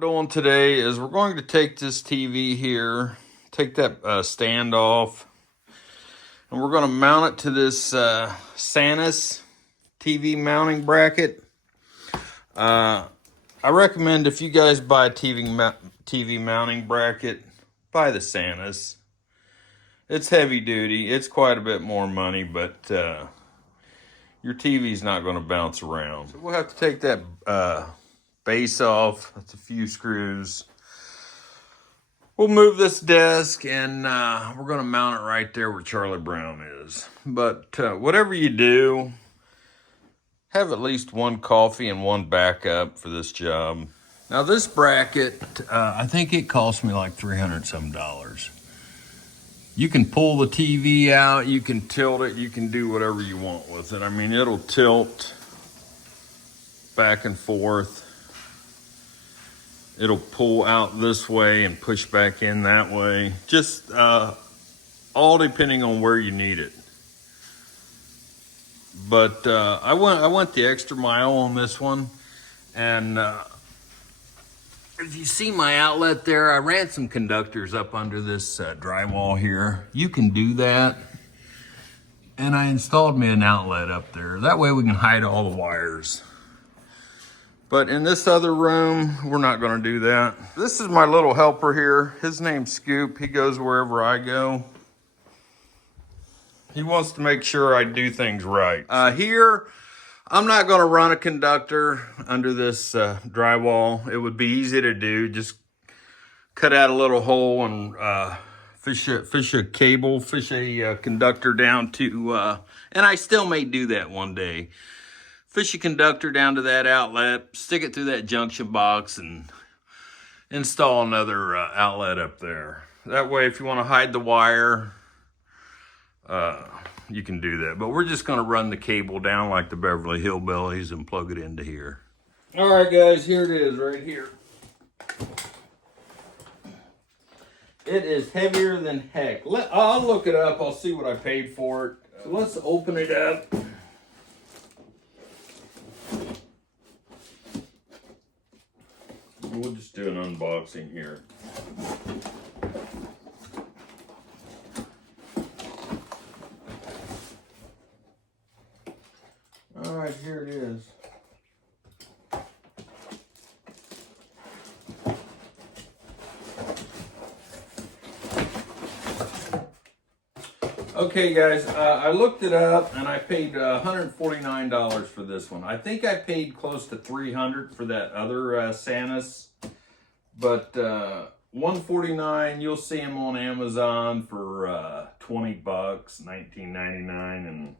doing today is we're going to take this TV here, take that stand off, and we're going to mount it to this Sanus TV mounting bracket. I recommend if you guys buy a TV mounting bracket, buy the Sanus. It's heavy duty. It's quite a bit more money, but your TV's not going to bounce around. So we'll have to take that base off. That's a few screws. We'll move this desk and we're going to mount it right there where Charlie Brown is. But whatever you do, have at least one coffee and one backup for this job. Now this bracket, I think it cost me like $300 some. You can pull the TV out, you can tilt it, you can do whatever you want with it. I mean, it'll tilt back and forth. It'll pull out this way and push back in that way. Just all depending on where you need it. But I went the extra mile on this one. And if you see my outlet there, I ran some conductors up under this drywall here. You can do that. And I installed me an outlet up there. That way we can hide all the wires. But in this other room, we're not going to do that. This is my little helper here. His name's Scoop. He goes wherever I go. He wants to make sure I do things right. Here, I'm not going to run a conductor under this drywall. It would be easy to do. Just cut out a little hole and fish a cable, fish a conductor down to, and I still may do that one day. Fish a conductor down to that outlet, stick it through that junction box, and install another outlet up there. That way, if you want to hide the wire, you can do that. But we're just going to run the cable down like the Beverly Hillbillies and plug it into here. All right, guys, here it is right here. It is heavier than heck. I'll look it up. I'll see what I paid for it. So let's open it up. We'll just do an unboxing here. All right, here it is. Okay, guys, I looked it up and I paid $149 for this one. I think I paid close to $300 for that other Sanus, but $149. You'll see them on Amazon for $20, $19.99, and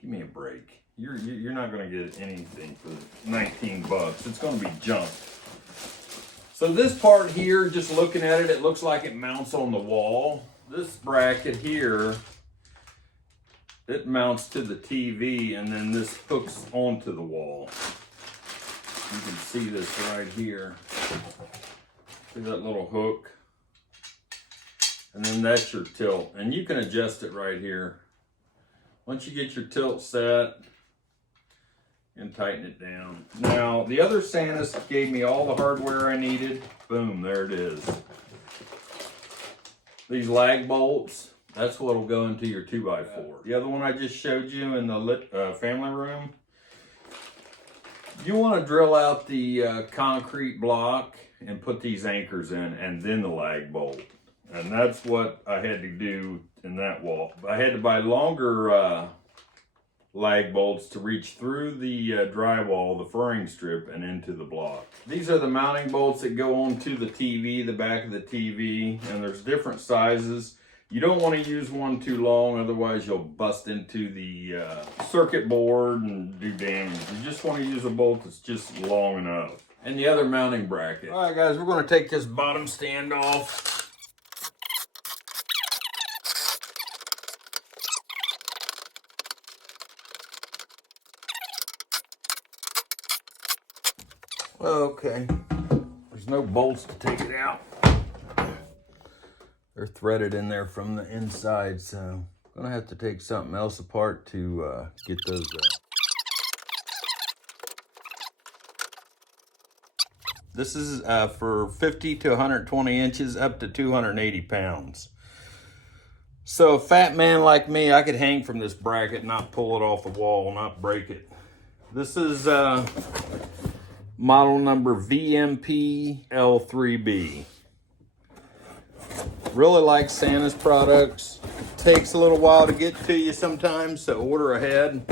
give me a break. You're not going to get anything for 19 bucks. It's going to be junk. So this part here, just looking at it, it looks like it mounts on the wall. This bracket here, it mounts to the TV, and then this hooks onto the wall. You can see this right here. See that little hook? And then that's your tilt. And you can adjust it right here. Once you get your tilt set, and tighten it down. Now, the other Sanus gave me all the hardware I needed. Boom, there it is. These lag bolts, that's what'll go into your 2x4. The other one I just showed you in the family room, you want to drill out the concrete block and put these anchors in, and then the lag bolt. And that's what I had to do in that wall. I had to buy longer lag bolts to reach through the drywall, the furring strip, and into the block. These are the mounting bolts that go onto the TV, the back of the TV, and there's different sizes. You don't want to use one too long, otherwise you'll bust into the circuit board and do damage. You just want to use a bolt that's just long enough. And the other mounting bracket. All right, guys, we're going to take this bottom stand off. Okay, there's no bolts to take it out. They're threaded in there from the inside, so I'm gonna have to take something else apart to get those out. This is for 50 to 120 inches, up to 280 pounds. So a fat man like me, I could hang from this bracket, not pull it off the wall, not break it. This is model number VMP L3B. Really like Sanus products. Takes a little while to get to you sometimes, so order ahead.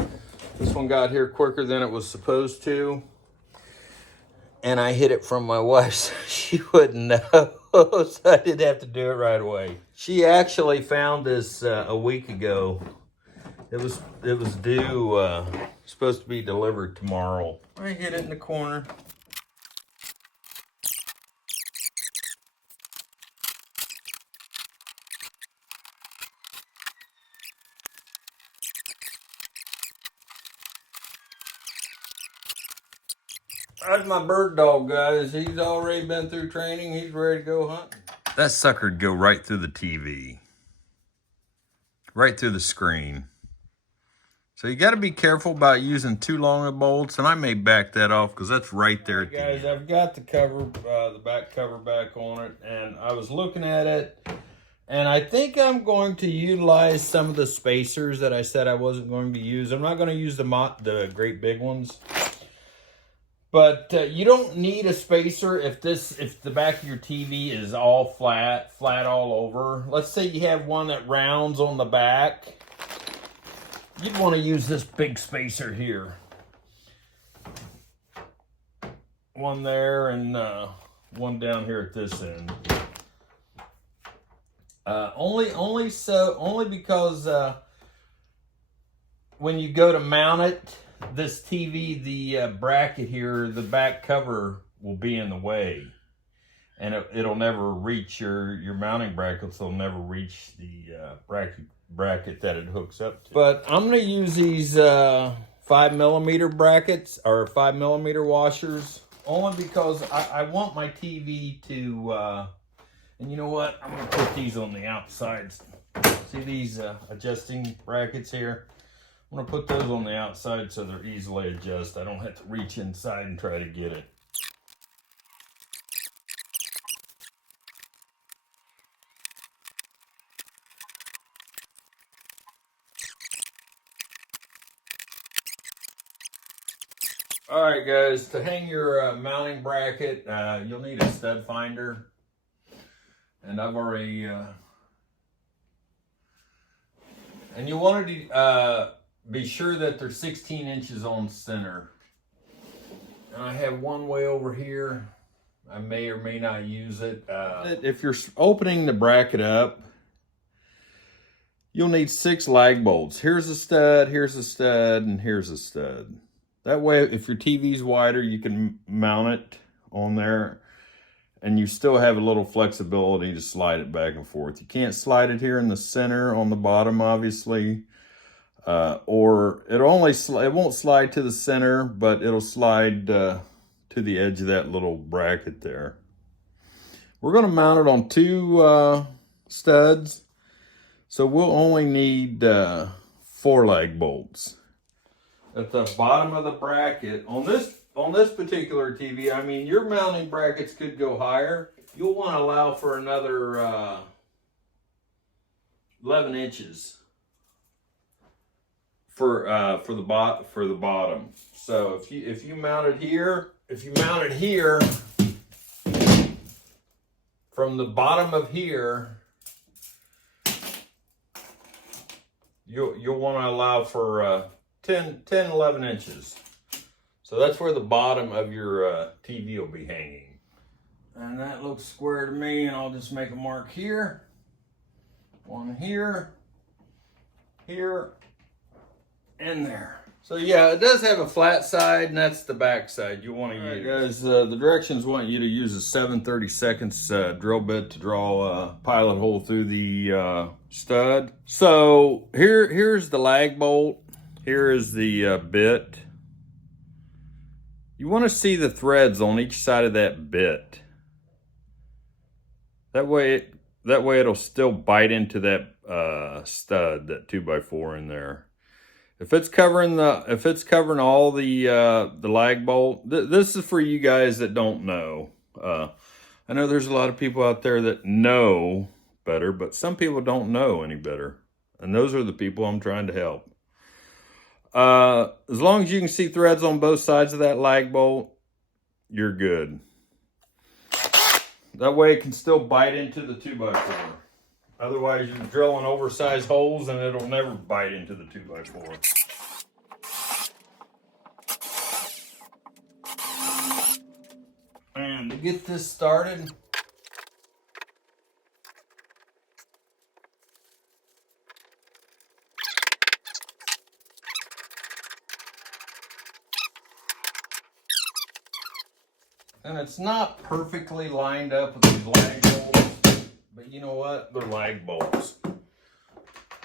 This one got here quicker than it was supposed to. And I hid it from my wife so she wouldn't know. So I didn't have to do it right away. She actually found this a week ago. It was due, supposed to be delivered tomorrow. I hid it in the corner. That's my bird dog, guys. He's already been through training. He's ready to go hunting. That sucker'd go right through the TV. Right through the screen. So you got to be careful about using too long of bolts. And I may back that off because that's right there at the end. Guys, I've got the cover, the back cover back on it. And I was looking at it. And I think I'm going to utilize some of the spacers that I said I wasn't going to use. I'm not going to use the great big ones. But you don't need a spacer if the back of your TV is all flat all over. Let's say you have one that rounds on the back. You'd want to use this big spacer here. One there and one down here at this end. Only because when you go to mount it, this TV, the bracket here, the back cover will be in the way. And it'll never reach your mounting brackets. They'll never reach the bracket that it hooks up to. But I'm going to use these 5mm brackets or 5mm washers. Only because I want my TV to, and you know what? I'm going to put these on the outsides. See these adjusting brackets here? I'm going to put those on the outside so they're easily adjusted. I don't have to reach inside and try to get it. All right, guys, to hang your mounting bracket, you'll need a stud finder. And I've already, and you want to be sure that they're 16 inches on center. And I have one way over here. I may or may not use it. If you're opening the bracket up, you'll need 6 lag bolts. Here's a stud, and here's a stud. That way, if your TV's wider, you can mount it on there. And you still have a little flexibility to slide it back and forth. You can't slide it here in the center on the bottom, obviously. Or it won't slide to the center, but it'll slide to the edge of that little bracket there. We're going to mount it on 2 studs, so we'll only need 4 lag bolts. At the bottom of the bracket, on this particular TV, I mean, your mounting brackets could go higher. You'll want to allow for another 11 inches. For the bottom. So if you mount it here, from the bottom of here, you'll want to allow for 11 inches. So that's where the bottom of your TV will be hanging. And that looks square to me, and I'll just make a mark here. One here, here, and there. So yeah, it does have a flat side, and that's the back side you want to use. Right, guys, the directions want you to use a 7/32 drill bit to draw a pilot hole through the stud. So here's the lag bolt. Here is the bit. You want to see the threads on each side of that bit. That way it'll still bite into that stud, that 2x4 in there. If it's covering all the lag bolt, this is for you guys that don't know. I know there's a lot of people out there that know better, but some people don't know any better. And those are the people I'm trying to help. As long as you can see threads on both sides of that lag bolt, you're good. That way it can still bite into the 2x4. Otherwise, you're drilling oversized holes and it'll never bite into the 2x4. And to get this started, and it's not perfectly lined up with these lag bolts, but you know what? They're lag bolts.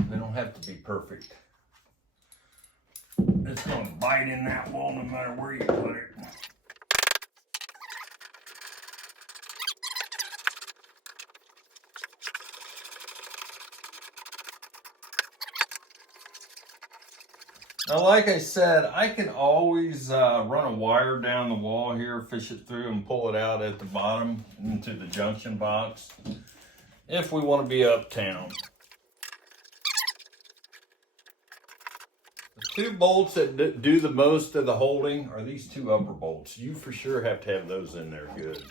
They don't have to be perfect. It's going to bite in that wall no matter where you put it. Now, like I said, I can always run a wire down the wall here, fish it through, and pull it out at the bottom into the junction box if we want to be uptown. The 2 bolts that do the most of the holding are these 2 upper bolts. You for sure have to have those in there good.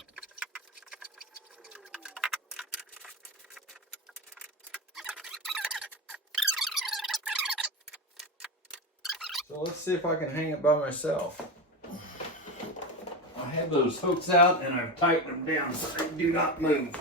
So let's see if I can hang it by myself. I have those hooks out and I've tightened them down so they do not move.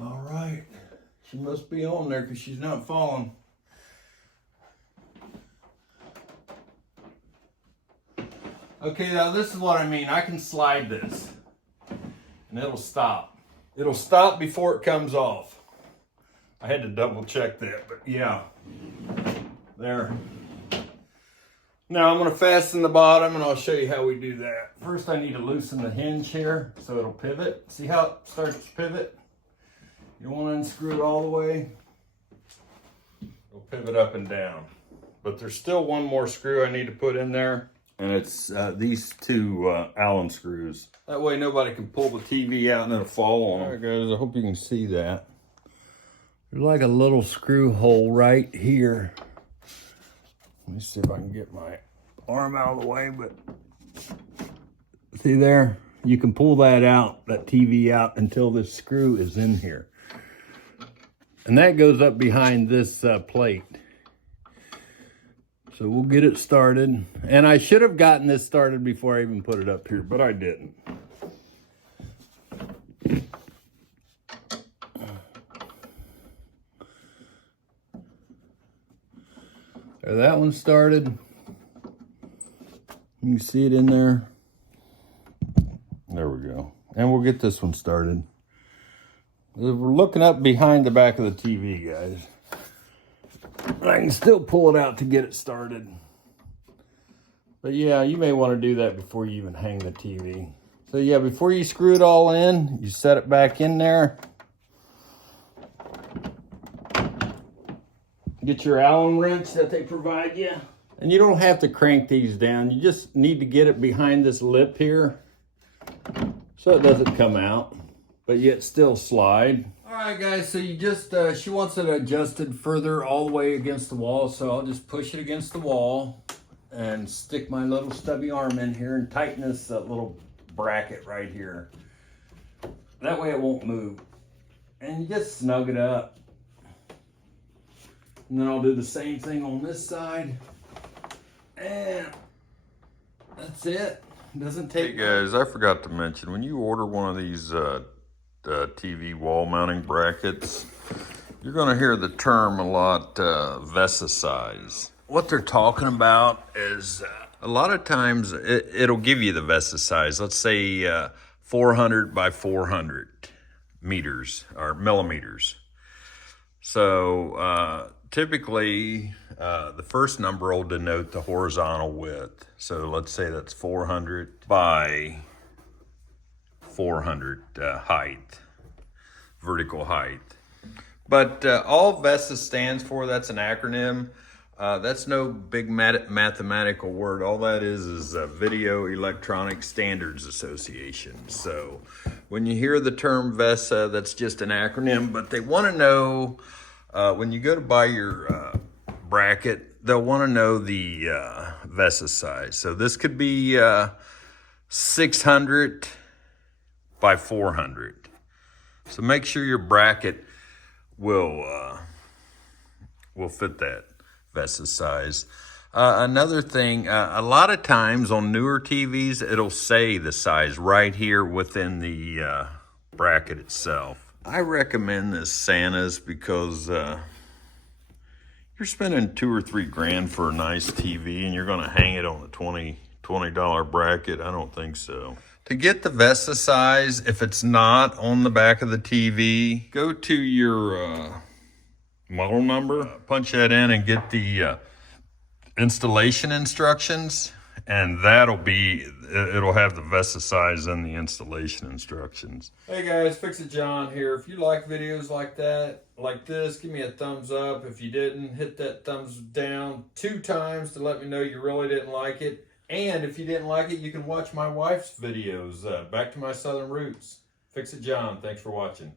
All right, she must be on there because she's not falling. Okay, now this is what I mean. I can slide this and it'll stop. It'll stop before it comes off. I had to double check that, but yeah, there. Now I'm going to fasten the bottom and I'll show you how we do that. First I need to loosen the hinge here so it'll pivot. See how it starts to pivot? You don't want to unscrew it all the way. It'll pivot up and down. But there's still one more screw I need to put in there. And it's these 2 Allen screws. That way nobody can pull the TV out and it'll fall on them. All right, guys, I hope you can see that. There's like a little screw hole right here. Let me see if I can get my arm out of the way, but see there? You can pull that out, that TV out, until this screw is in here. And that goes up behind this plate. So we'll get it started. And I should have gotten this started before I even put it up here, but I didn't. There, that one started. You can see it in there. There we go. And we'll get this one started. We're looking up behind the back of the TV, guys. I can still pull it out to get it started. But yeah, you may want to do that before you even hang the TV. So yeah, before you screw it all in, you set it back in there. Get your Allen wrench that they provide you. And you don't have to crank these down. You just need to get it behind this lip here so it doesn't come out, but yet still slide. All right, guys, so you just, she wants it adjusted further all the way against the wall, so I'll just push it against the wall and stick my little stubby arm in here and tighten this little bracket right here. That way it won't move. And you just snug it up. And then I'll do the same thing on this side. And that's it. Doesn't take. Hey guys, I forgot to mention, when you order one of these TV wall mounting brackets, you're going to hear the term a lot, VESA size. What they're talking about is a lot of times it'll give you the VESA size. Let's say 400 by 400 meters or millimeters. So typically the first number will denote the horizontal width. So let's say that's 400 by 400 height, vertical height. But all VESA stands for, that's an acronym. That's no big mathematical word. All that is Video Electronic Standards Association. So when you hear the term VESA, that's just an acronym, but they want to know, when you go to buy your bracket, they'll want to know the VESA size. So this could be 600 by 400. So make sure your bracket will fit that VESA size. Another thing, a lot of times on newer TVs, it'll say the size right here within the bracket itself. I recommend this Sanus because you're spending $2 or $3 grand for a nice TV and you're gonna hang it on a $20 bracket. I don't think so. To get the VESA size, if it's not on the back of the TV, go to your model number, punch that in and get the installation instructions, and it'll have the VESA size and the installation instructions. Hey guys, Fix It John here. If you like videos like that, like this, give me a thumbs up. If you didn't, hit that thumbs down 2 times to let me know you really didn't like it. And if you didn't like it, you can watch my wife's videos, Back to My Southern Roots. Fix It John, thanks for watching.